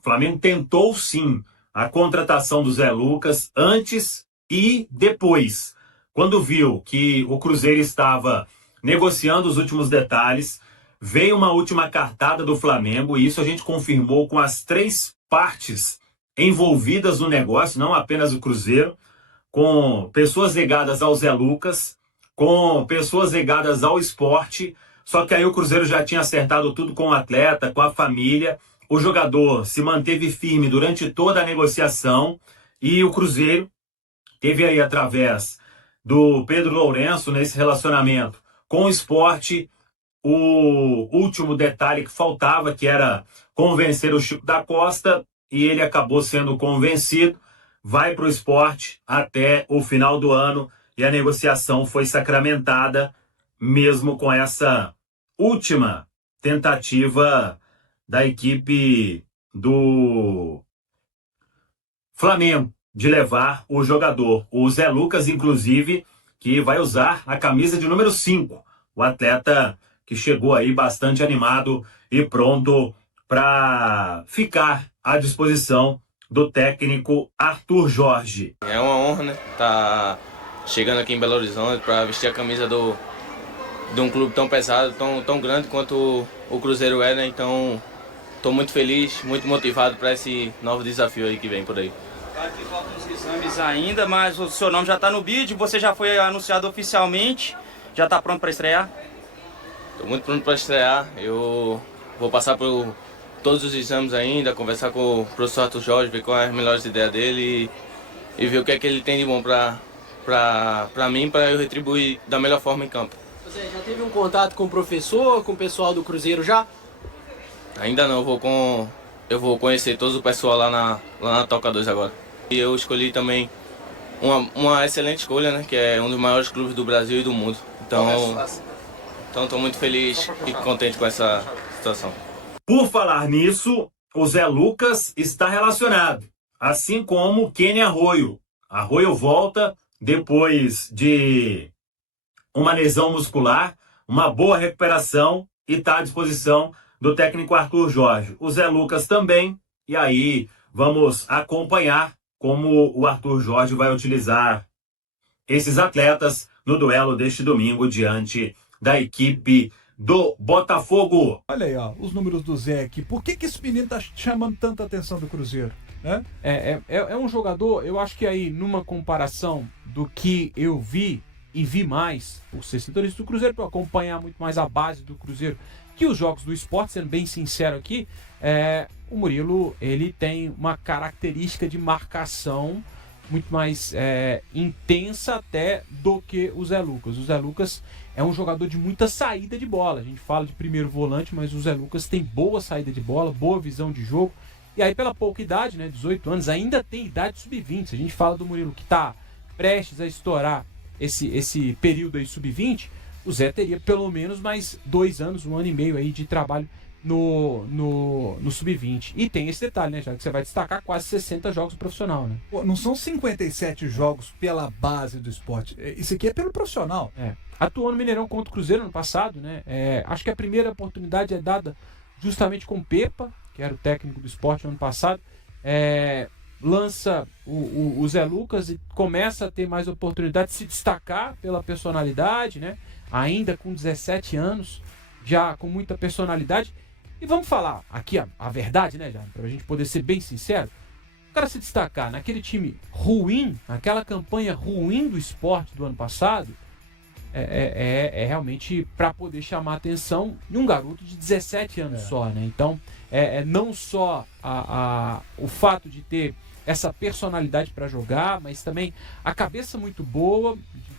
O Flamengo tentou sim a contratação do Zé Lucas antes e depois. Quando viu que o Cruzeiro estava negociando os últimos detalhes, veio uma última cartada do Flamengo, e isso a gente confirmou com as três partes envolvidas no negócio, não apenas o Cruzeiro, com pessoas ligadas ao Zé Lucas, com pessoas ligadas ao esporte. Só que aí o Cruzeiro já tinha acertado tudo com o atleta, com a família. O jogador se manteve firme durante toda a negociação e o Cruzeiro teve aí, através do Pedro Lourenço, nesse relacionamento com o esporte, o último detalhe que faltava, que era convencer o Chico da Costa, e ele acabou sendo convencido, vai para o esporte até o final do ano, e a negociação foi sacramentada, mesmo com essa última tentativa da equipe do Flamengo de levar o jogador, o Zé Lucas, inclusive, que vai usar a camisa de número 5, o atleta que chegou aí bastante animado e pronto para ficar à disposição do técnico Arthur Jorge. É uma honra, né? Tá chegando aqui em Belo Horizonte para vestir a camisa de um clube tão pesado, tão grande quanto o Cruzeiro é, né? Então, estou muito feliz, muito motivado para esse novo desafio aí que vem por aí. Claro que faltam os exames ainda, mas o seu nome já está no bid, você já foi anunciado oficialmente, já está pronto para estrear? Estou muito pronto para estrear, eu vou passar por todos os exames ainda, conversar com o professor Arthur Jorge, ver quais as melhores ideias dele e ver o que é que ele tem de bom para mim, para eu retribuir da melhor forma em campo. Você já teve um contato com o professor, com o pessoal do Cruzeiro já? Ainda não, eu vou conhecer todo o pessoal lá na Toca 2 agora. E eu escolhi também uma excelente escolha, né, que é um dos maiores clubes do Brasil e do mundo. Então estou muito feliz e contente com essa situação. Por falar nisso, o Zé Lucas está relacionado, assim como o Kenny Arroio. Arroio volta depois de uma lesão muscular, uma boa recuperação, e está à disposição do técnico Arthur Jorge. O Zé Lucas também, e aí vamos acompanhar como o Arthur Jorge vai utilizar esses atletas no duelo deste domingo diante da equipe do Botafogo. Olha aí, ó, os números do Zé aqui. Por que esse menino tá chamando tanta atenção do Cruzeiro? Né? É um jogador, eu acho que aí, numa comparação do que eu vi e vi mais, por ser setorista do Cruzeiro, para acompanhar muito mais a base do Cruzeiro que os jogos do esporte, sendo bem sincero aqui, o Murilo, ele tem uma característica de marcação muito mais intensa até do que o Zé Lucas. O Zé Lucas é um jogador de muita saída de bola. A gente fala de primeiro volante, mas o Zé Lucas tem boa saída de bola, boa visão de jogo. E aí, pela pouca idade, né, 18 anos, ainda tem idade sub-20. Se a gente fala do Murilo que está prestes a estourar esse período aí sub-20, o Zé teria pelo menos mais 2 anos, 1 ano e meio aí de trabalho no sub-20. E tem esse detalhe, né, já que você vai destacar quase 60 jogos profissional, né? Pô, não são 57 jogos pela base do esporte. Isso aqui é pelo profissional. Atuou no Mineirão contra o Cruzeiro no passado, né? Acho que a primeira oportunidade é dada justamente com o Pepa, que era o técnico do esporte no ano passado. Lança o Zé Lucas e começa a ter mais oportunidade de se destacar pela personalidade, né? Ainda com 17 anos, já com muita personalidade. E vamos falar aqui a verdade, né, Jair? Pra gente poder ser bem sincero. O cara se destacar naquele time ruim, naquela campanha ruim do esporte do ano passado, é realmente para poder chamar a atenção de um garoto de 17 anos só, né? Então, não só o fato de ter essa personalidade para jogar, mas também a cabeça muito boa,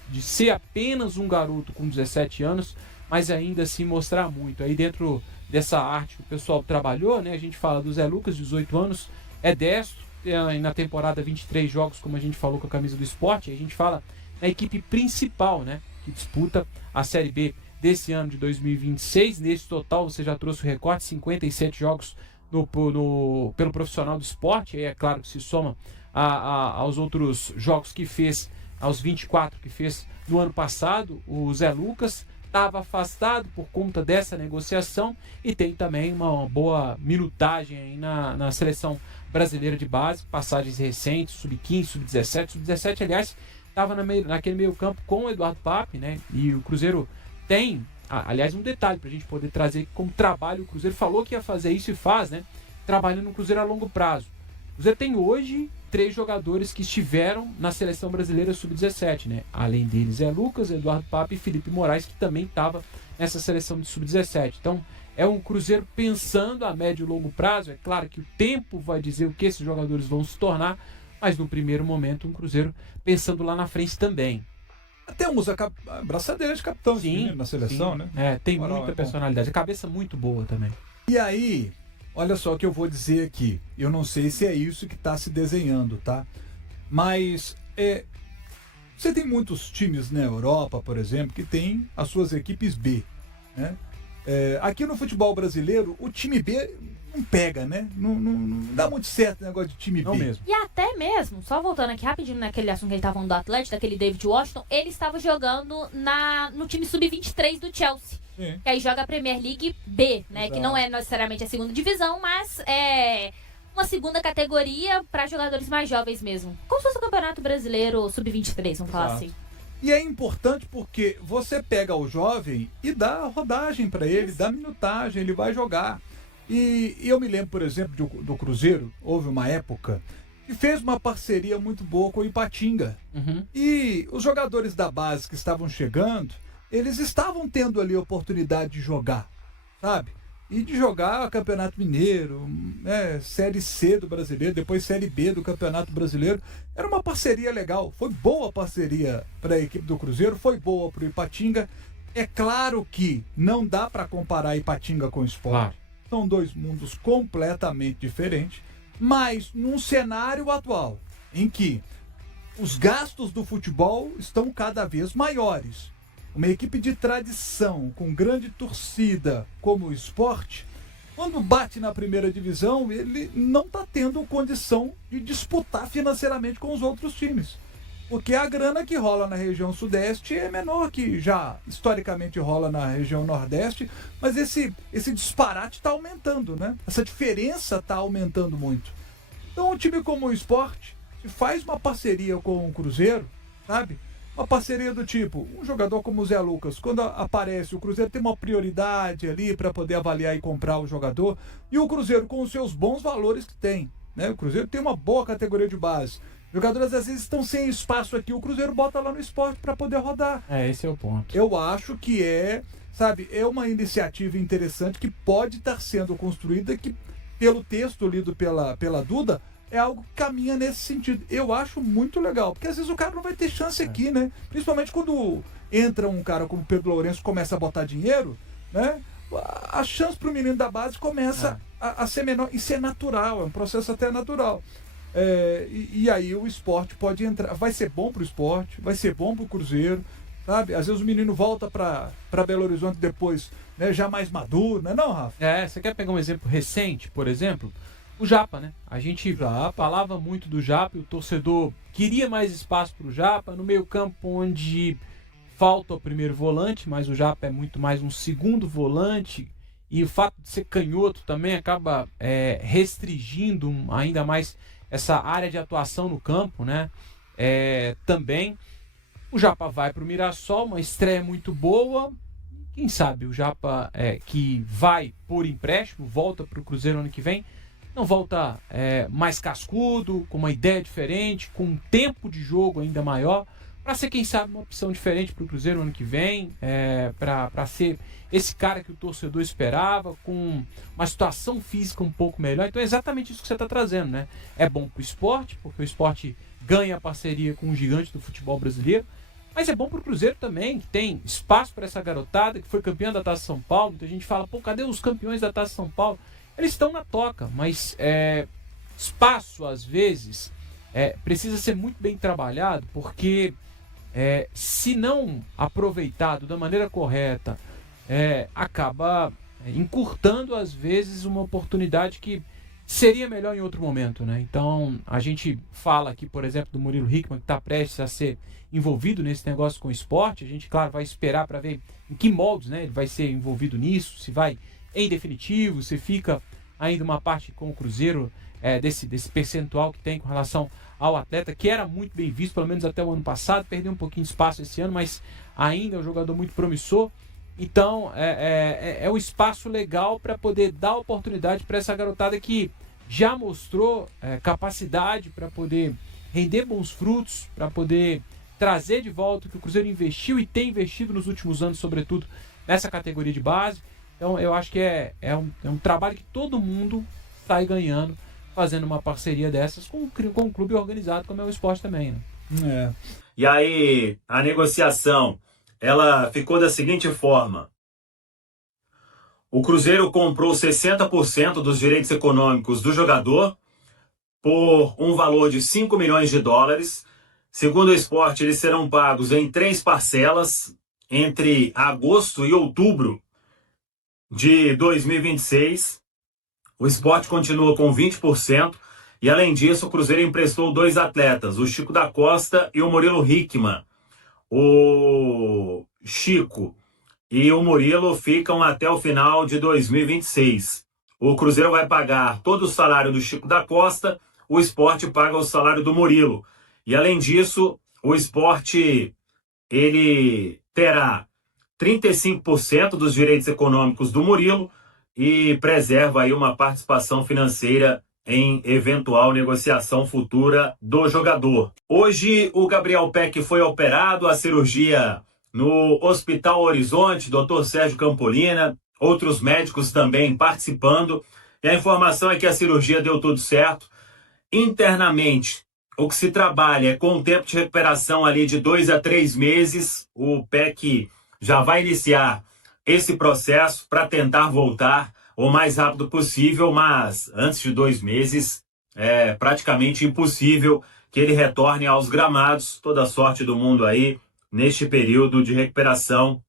de ser apenas um garoto com 17 anos, mas ainda assim mostrar muito. Aí dentro dessa arte que o pessoal trabalhou, né? A gente fala do Zé Lucas, 18 anos, é destro, na temporada 23 jogos, como a gente falou, com a camisa do esporte. Aí a gente fala na equipe principal, né, que disputa a Série B desse ano de 2026. Nesse total, você já trouxe o recorte, 57 jogos pelo profissional do esporte. Aí é claro que se soma aos outros jogos que fez, aos 24 que fez no ano passado. O Zé Lucas estava afastado por conta dessa negociação e tem também uma boa minutagem aí na seleção brasileira de base, passagens recentes, sub-15, sub-17. Sub-17, aliás, estava naquele meio campo com o Eduardo Pape, né? E o Cruzeiro tem, aliás, um detalhe para a gente poder trazer como trabalho. O Cruzeiro falou que ia fazer isso e faz, né? Trabalhando no Cruzeiro a longo prazo. O Cruzeiro tem hoje 3 jogadores que estiveram na seleção brasileira sub-17, né? Além deles Lucas, Eduardo Pape e Felipe Moraes, que também estava nessa seleção de sub-17. Então, é um Cruzeiro pensando a médio e longo prazo. É claro que o tempo vai dizer o que esses jogadores vão se tornar, mas no primeiro momento um Cruzeiro pensando lá na frente também. Até usa a braçadeira de capitão na seleção, sim. né? Tem muita personalidade. A cabeça muito boa também. E aí, olha só o que eu vou dizer aqui. Eu não sei se é isso que está se desenhando, tá? Mas você tem muitos times na Europa, por exemplo, que tem as suas equipes B, né? Aqui no futebol brasileiro, o time B não pega, né? Não dá muito certo o negócio de time Não B. mesmo. E até mesmo, só voltando aqui rapidinho naquele assunto que ele estava falando do Atlético, daquele David Washington, ele estava jogando no time sub-23 do Chelsea. Sim. Que aí joga a Premier League B, né? Exato. Que não é necessariamente a segunda divisão, mas é uma segunda categoria para jogadores mais jovens mesmo. Como se fosse o Campeonato Brasileiro sub-23, vamos falar Exato. assim. E é importante porque você pega o jovem e dá rodagem para ele, dá minutagem, ele vai jogar. E eu me lembro, por exemplo, do Cruzeiro, houve uma época que fez uma parceria muito boa com o Ipatinga. Uhum. E os jogadores da base que estavam chegando, eles estavam tendo ali a oportunidade de jogar, sabe? E de jogar Campeonato Mineiro, né, Série C do Brasileiro, depois Série B do Campeonato Brasileiro. Era uma parceria legal, foi boa a parceria para a equipe do Cruzeiro, foi boa para o Ipatinga. É claro que não dá para comparar Ipatinga com o Sport. Claro. São 2 mundos completamente diferentes, mas num cenário atual, em que os gastos do futebol estão cada vez maiores. Uma equipe de tradição, com grande torcida, como o Sport, quando bate na primeira divisão, ele não está tendo condição de disputar financeiramente com os outros times. Porque a grana que rola na região sudeste é menor que já historicamente rola na região nordeste, mas esse disparate está aumentando, né? Essa diferença está aumentando muito. Então um time como o Sport, se faz uma parceria com o Cruzeiro, sabe? Uma parceria do tipo, um jogador como o Zé Lucas, quando aparece, o Cruzeiro tem uma prioridade ali para poder avaliar e comprar o jogador, e o Cruzeiro com os seus bons valores que tem, né? O Cruzeiro tem uma boa categoria de base. Jogadores às vezes estão sem espaço aqui, o Cruzeiro bota lá no Sport para poder rodar. Esse é o ponto. Eu acho que é uma iniciativa interessante que pode estar sendo construída, que pelo texto lido pela Duda, é algo que caminha nesse sentido. Eu acho muito legal, porque às vezes o cara não vai ter chance aqui, né? Principalmente quando entra um cara como o Pedro Lourenço, começa a botar dinheiro, né? A chance para o menino da base começa a ser menor. Isso é natural, é um processo até natural. E aí o Sport pode entrar. Vai ser bom pro Sport, vai ser bom pro Cruzeiro, sabe? Às vezes o menino volta para Belo Horizonte depois, né, já mais maduro, né, não, Rafa? Você quer pegar um exemplo recente, por exemplo? O Japa, né? A gente falava muito do Japa e o torcedor queria mais espaço pro Japa no meio campo, onde falta o primeiro volante, mas o Japa é muito mais um segundo volante, e o fato de ser canhoto também acaba restringindo ainda mais essa área de atuação no campo, né? Também o Japa vai para o Mirassol, uma estreia muito boa. Quem sabe o Japa, que vai por empréstimo, volta para o Cruzeiro ano que vem, não volta mais cascudo, com uma ideia diferente, com um tempo de jogo ainda maior, para ser, quem sabe, uma opção diferente para o Cruzeiro ano que vem, para ser esse cara que o torcedor esperava, com uma situação física um pouco melhor. Então é exatamente isso que você está trazendo, né? É bom para o esporte, porque o esporte ganha a parceria com o gigante do futebol brasileiro, mas é bom para o Cruzeiro também, que tem espaço para essa garotada, que foi campeã da Taça São Paulo. Muita gente fala, cadê os campeões da Taça São Paulo? Eles estão na toca, mas espaço, às vezes, precisa ser muito bem trabalhado, porque se não aproveitado da maneira correta, acaba encurtando, às vezes, uma oportunidade que seria melhor em outro momento, né? Então, a gente fala aqui, por exemplo, do Murilo Hickman, que está prestes a ser envolvido nesse negócio com o esporte. A gente, claro, vai esperar para ver em que moldes, né, ele vai ser envolvido nisso, se vai em definitivo, se fica ainda uma parte com o Cruzeiro, desse percentual que tem com relação ao atleta, que era muito bem visto, pelo menos até o ano passado, perdeu um pouquinho de espaço esse ano, mas ainda é um jogador muito promissor. Então, é um espaço legal para poder dar oportunidade para essa garotada que já mostrou capacidade para poder render bons frutos, para poder trazer de volta o que o Cruzeiro investiu e tem investido nos últimos anos, sobretudo nessa categoria de base. Então, eu acho que é um trabalho que todo mundo está aí ganhando, fazendo uma parceria dessas com um clube organizado como é o esporte também, né? E aí, a negociação, ela ficou da seguinte forma. O Cruzeiro comprou 60% dos direitos econômicos do jogador por um valor de 5 milhões de dólares. Segundo o esporte, eles serão pagos em 3 parcelas entre agosto e outubro de 2026. O esporte continua com 20%. E além disso, o Cruzeiro emprestou 2 atletas, o Chico da Costa e o Murilo Hickman. O Chico e o Murilo ficam até o final de 2026. O Cruzeiro vai pagar todo o salário do Chico da Costa, o esporte paga o salário do Murilo. E além disso, o esporte ele terá 35% dos direitos econômicos do Murilo e preserva aí uma participação financeira em eventual negociação futura do jogador. Hoje o Gabriel Peck foi operado, a cirurgia no Hospital Horizonte, Dr. Sérgio Campolina, outros médicos também participando. E a informação é que a cirurgia deu tudo certo. Internamente, o que se trabalha é com um tempo de recuperação ali de 2 a 3 meses. O Peck já vai iniciar esse processo para tentar voltar o mais rápido possível, mas antes de 2 meses é praticamente impossível que ele retorne aos gramados. Toda a sorte do mundo aí neste período de recuperação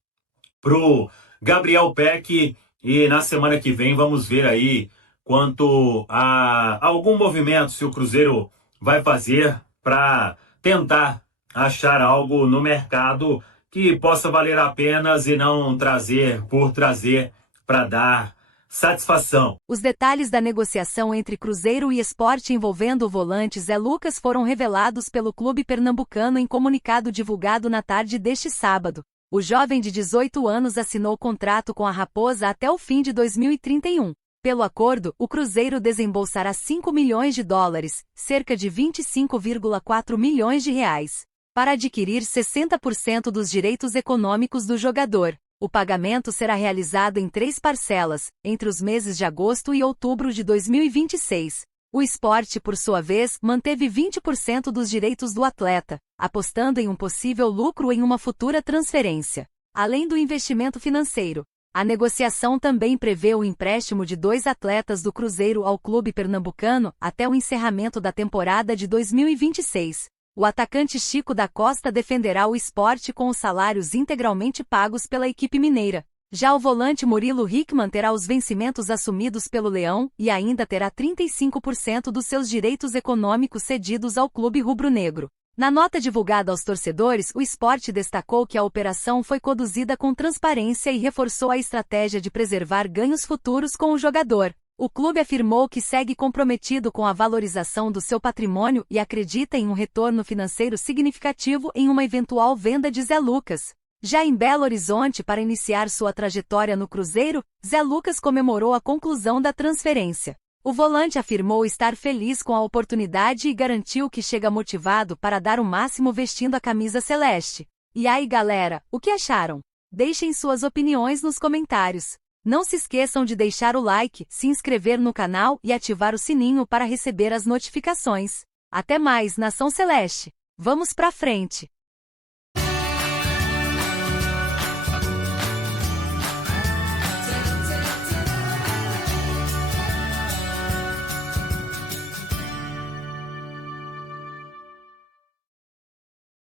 pro Gabriel Peck, e na semana que vem vamos ver aí quanto a algum movimento se o Cruzeiro vai fazer para tentar achar algo no mercado que possa valer a pena e não trazer por trazer para dar satisfação. Os detalhes da negociação entre Cruzeiro e Sport envolvendo o volante Zé Lucas foram revelados pelo clube pernambucano em comunicado divulgado na tarde deste sábado. O jovem de 18 anos assinou contrato com a Raposa até o fim de 2031. Pelo acordo, o Cruzeiro desembolsará 5 milhões de dólares, cerca de 25,4 milhões de reais, para adquirir 60% dos direitos econômicos do jogador. O pagamento será realizado em 3 parcelas, entre os meses de agosto e outubro de 2026. O Sport, por sua vez, manteve 20% dos direitos do atleta, apostando em um possível lucro em uma futura transferência. Além do investimento financeiro, a negociação também prevê o empréstimo de 2 atletas do Cruzeiro ao clube pernambucano até o encerramento da temporada de 2026. O atacante Chico da Costa defenderá o Sport com os salários integralmente pagos pela equipe mineira. Já o volante Murilo Hickman terá os vencimentos assumidos pelo Leão e ainda terá 35% dos seus direitos econômicos cedidos ao clube rubro-negro. Na nota divulgada aos torcedores, o Sport destacou que a operação foi conduzida com transparência e reforçou a estratégia de preservar ganhos futuros com o jogador. O clube afirmou que segue comprometido com a valorização do seu patrimônio e acredita em um retorno financeiro significativo em uma eventual venda de Zé Lucas. Já em Belo Horizonte, para iniciar sua trajetória no Cruzeiro, Zé Lucas comemorou a conclusão da transferência. O volante afirmou estar feliz com a oportunidade e garantiu que chega motivado para dar o máximo vestindo a camisa celeste. E aí, galera, o que acharam? Deixem suas opiniões nos comentários. Não se esqueçam de deixar o like, se inscrever no canal e ativar o sininho para receber as notificações. Até mais, Nação Celeste! Vamos pra frente!